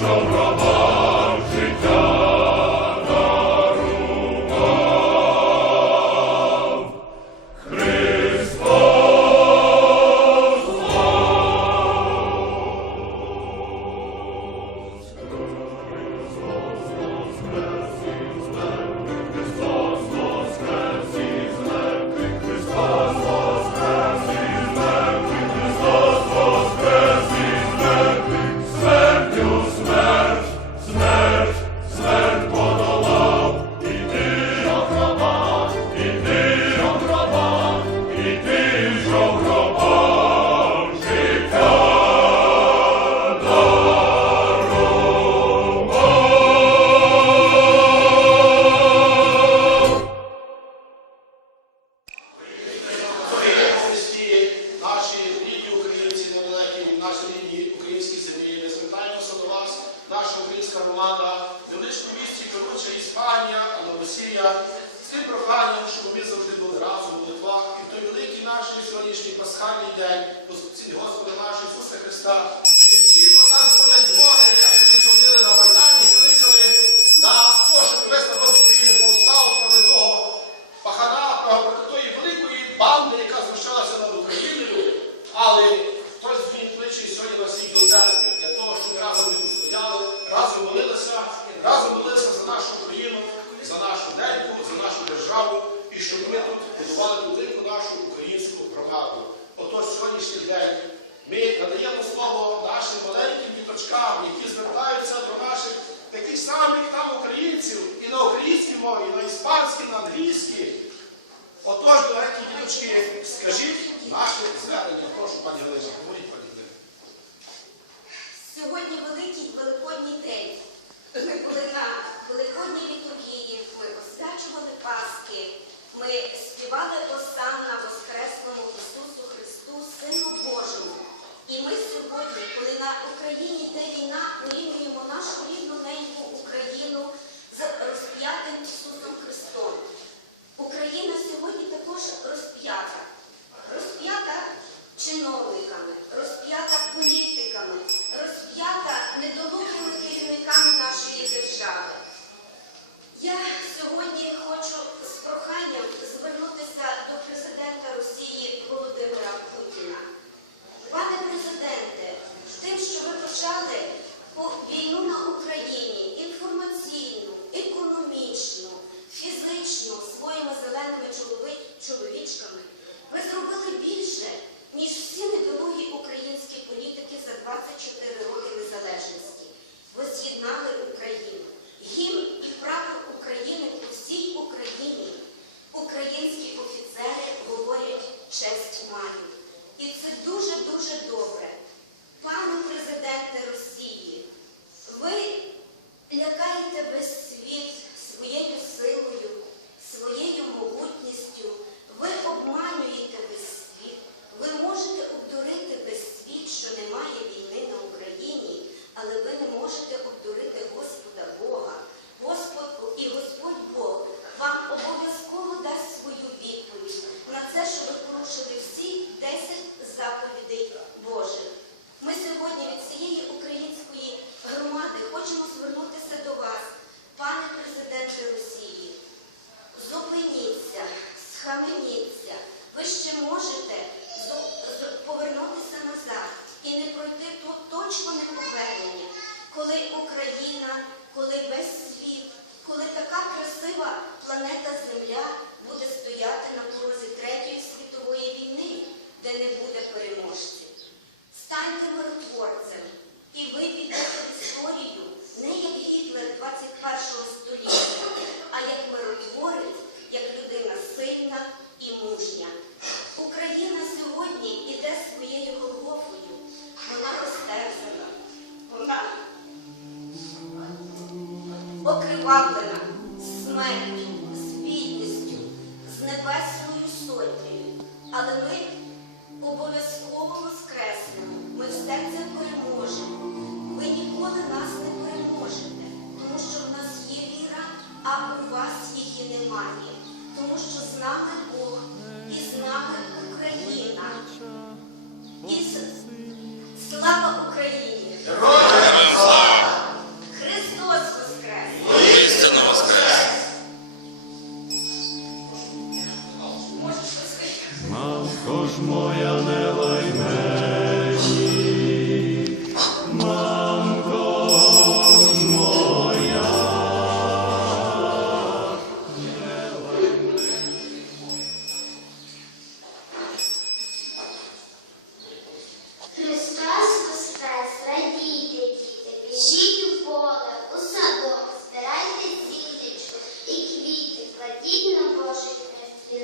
exalted. наші рідні українські землі. Незвичайно до вас, наша українська громада, в величному місті керуюча Іспанія, Аноросія, з тим проханням, щоб ми завжди були разом в Литвах. І в той великий наш сьогоднішній пасхальний день, Господи нашого Ісуса Христа, і всі вас дзвонять. батькам, які звертаються до наших таких самих там українців і на українській мові, і на іспанській, і на англійській. Отож, дорогі діточки, скажіть наше звернення, прошу пані Галина.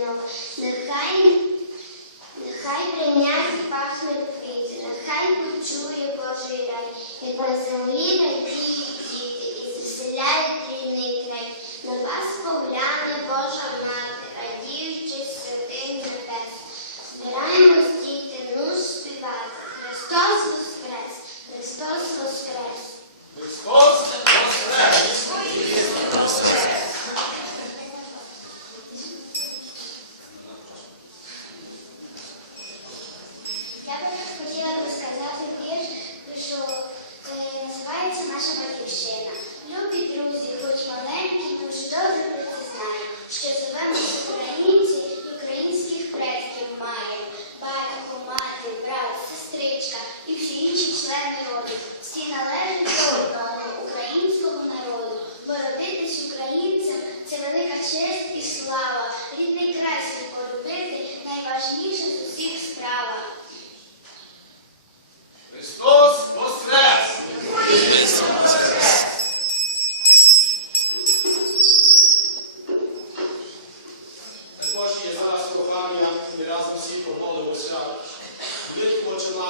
дзвінок, нехай, нехай принявся пахне квіт, нехай почує Божий рай, як на землі радіють діти і заселяють рідний край, на вас мовляє.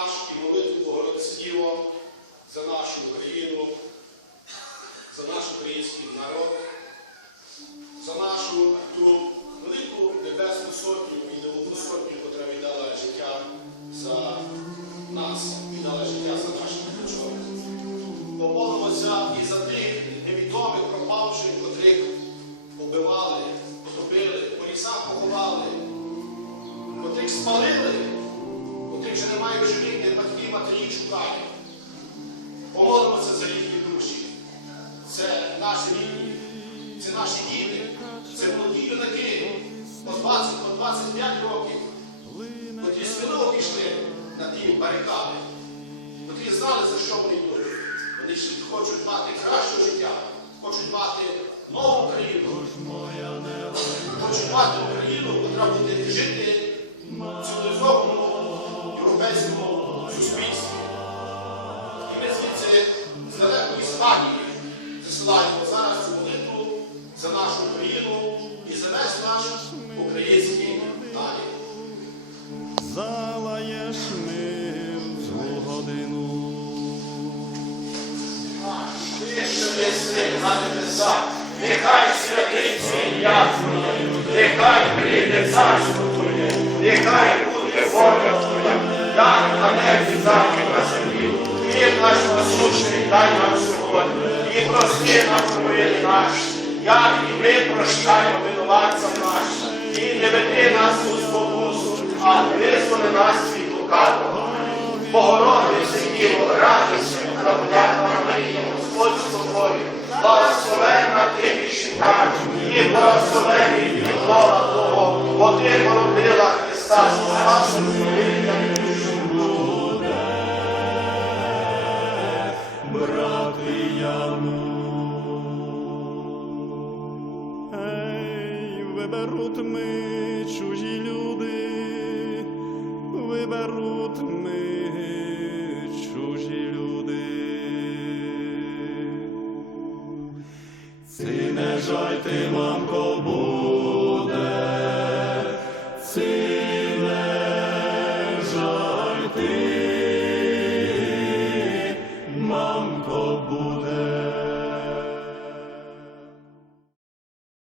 Наш і молитву Богородице Діво за нашу Україну, за наш український народ, за нашу ту велику небесну сотню і нову сотню, яка віддала життя за нас, віддала життя за наших дочок. Помолимося і за тих барикади, котрі знали, за що вони йдуть. Вони хочуть мати краще життя, хочуть мати нову Україну, хочуть мати Україну, яка буде жити в цивілізованому європейському суспільстві. І ми звідси з далекої Іспанії засилаємо Ти, що єси на небесах, нехай святиться ім'я Твоє, нехай прийде царство Твоє, нехай буде воля Твоя, як на небі, так на землі. Хліб наш насущний дай нам і прости нам провини наші, як і ми прощаємо винуватцям нашим. І не веди нас у спокусу, а визволи нас від лукавого. Богородице Діво, радуйся, правдяна Марія, Господь з тобою, благословенна ти між і благословений Лона Твого, бо ти породила Христа, спасу Ти, мамко,